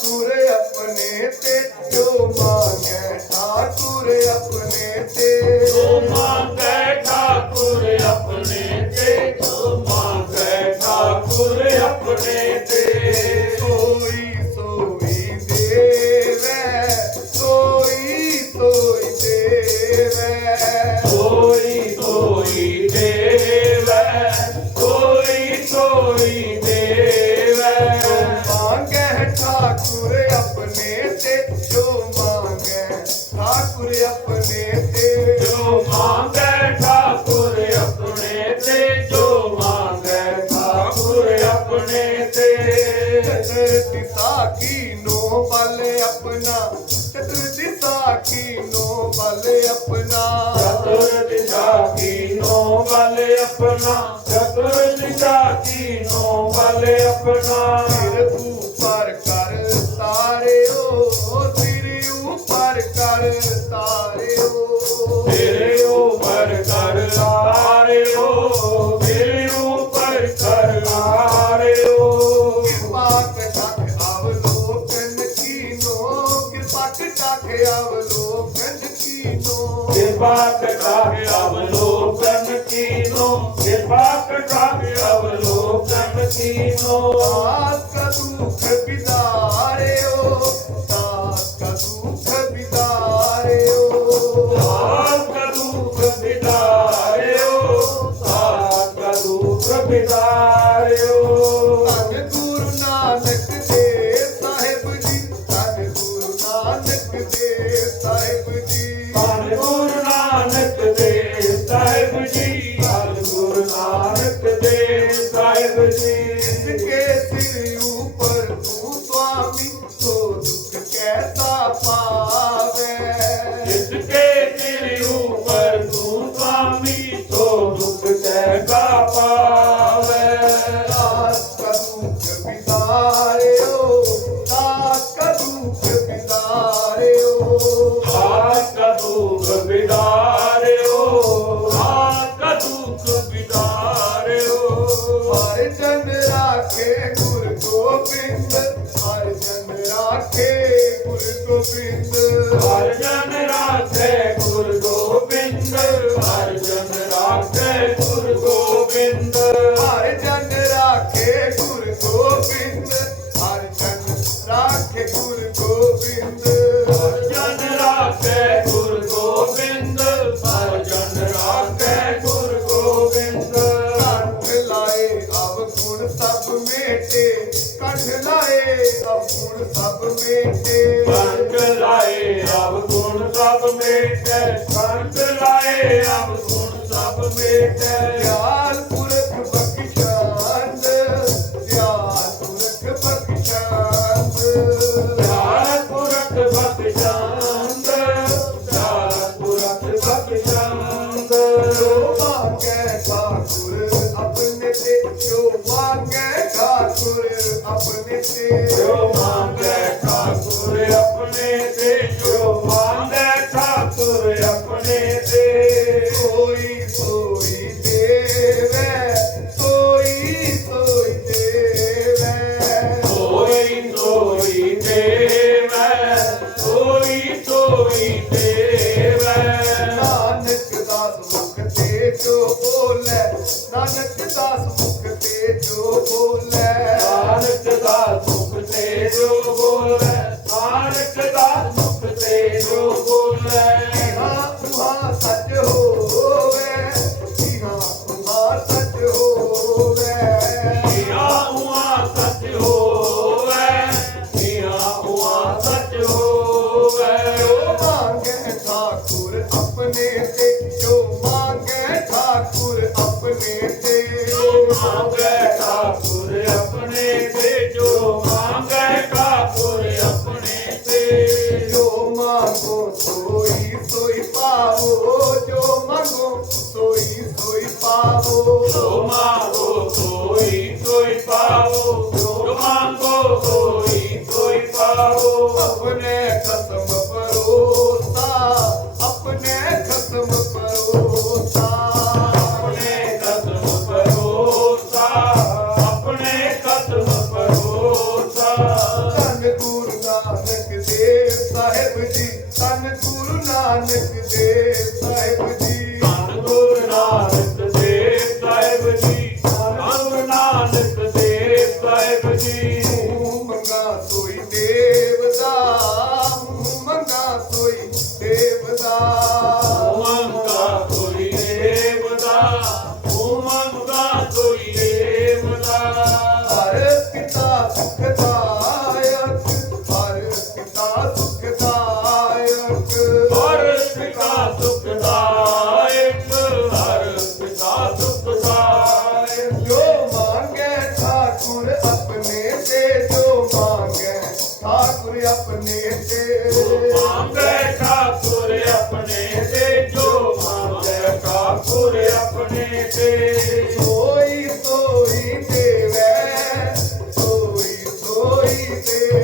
ਠਾਕੁਰ ਆਪਣੇ ਤੇ ਜੋ ਮੰਗੈ ਠਾਕੁਰ ਆਪਣੇ ਤੇ ਜੋ ਮੰਗੈ ਠਾਕੁਰ ਆਪਣੇ ਤੇ ਜੋ ਮੰਗੈ ਠਾਕੁਰ ਆਪਣੇ ਤੇ ਸੋਈ ਸੋਈ ਦੇਵੇ ਸੋਈ ਸੋਈ ਦੇਵੇ ਸੋਈ ਕੋਈ ਸੋਈ ਠਾਕੁਰ ਆਪਣੇ ਤੇ ਜੋ ਮੰਗੈ ਠਾਕੁਰ ਆਪਣੇ ਤੇ ਜੋ ਮੰਗੈ ਠਾਕੁਰ ਆਪਣੇ ਤੇ ਚਤੁਰ ਦਿਸਾ ਕੀ ਨੋ ਬਲ ਆਪਣਾ ਚਤੁਰ ਦਿਸਾ ਕੀ ਨੋ ਬਲ ਆਪਣਾ ਚਤੁਰ ਦਿਸਾ ਕੀ ਨੋ ਬਲ ਆਪਣਾ ਚਤੁਰ ਦਿਸਾ ਕੀ ਨੋ ਬਲ ਆਪਣਾ ਸਿਰ ਤੂੰ ਪਰ कीनो कृपा कटा अवलोकन कीनो कृपा कटा अवलोकन कीनो तात का दुख बिदारे ओ तात का दुख बिदारे ओ तात का दुख बिदारे ओ तात का दुख बिदारे ओ संग गुरु ना ਸਾਹਿਬ ਜੀ ਜਿਸਕੇ ਸਿਰ ਉਪਰ ਤੂੰ ਜਨ ਰਾਖੇ ਗੁਰ ਗੋਬਿੰਦ। ਹਰ ਜਨ ਅਵਗੁਣ ਸਭ ਮੇਟੇ। ਪੰਜ ਲਾਏ ਅਵਗੁਣ ਸਭ ਮੇਟੇ। ਪੰਜ ਲਾਏ ਅਵਗੁਣ ਸਭ ਮੇਟੇ। ਯਾਰ ਪੁਰਖ ਬਖਸ਼ਾਂਦ ਯਾਰ ਪੁਰਖ ਬਖਸ਼ਾਂਦ। ठाकुर अपने से जो मांगे ठाकुर अपने से जो मांगे ठाकुर अपने से कोई कोई देवे कोई कोई देवे कोई कोई देवे कोई कोई देवे नानक दास मुख ते जो बोले नानक दास ਤੇ ਜੋ ਬੋਲੇ ਨਾਨਕ ਦਾ ਸੁਖ ਤੇ ਜੋ ਬੋਲੇ, ਨਾਨਕ ਦਾ ਸੁਖ ਤੇ ਜੋ ਬੋਲੇ। ਮੰਗੇ ਠਾਕੁਰ ਆਪਣੇ ਤੇ, ਜੋ ਮੰਗੇ ਠਾਕੁਰ ਆਪਣੇ ਤੇ। ਜੋ ਮੰਗੋ ਸੋਈ ਸੋਈ ਪਾਵੋ, ਜੋ ਮੰਗੋ ਸੋਈ ਸੋਈ ਪਾਵੋ। ਧੰਨ ਗੁਰੂ ਦੇਵ ਸਾਹਿਬ ਜੀ ਧੰਨ ਗੁਰੂ ਨਾਨਕ ਦੇਵ ਸਾਹਿਬ ਜੀ। ਧੰਨ ਗੁਰੂ ਨਾਨਕ ਦੇਵ ਸਾਹਿਬ ਜੀ ਧੰਨ ਗੁਰੂ ਨਾਨਕ ਦੇਵ ਸਾਹਿਬ ਜੀ। ਮੂੰਹ ਮੰਗਾ ਸੋਈ ਦੇਵ ਦਾ ਮੰਗਾ ਸੋਈ ਦੇਵ ਦਾ ਮੰਗਾ ਕੋਈ ਦੇਵ ਦਾ ਮੰਗਾ ਕੋਈ ਦੇਵ ਆਪਣੇ ਤੇ। ਮੰਗੇ ਠਾਕੁਰ ਆਪਣੇ ਤੇ ਜੋ ਮੰਗੇ ਠਾਕੁਰ ਆਪਣੇ ਤੇ। ਸੋਈ ਸੋਈ ਦੇਵੈ ਸੋਈ ਸੋਈ ਦੇ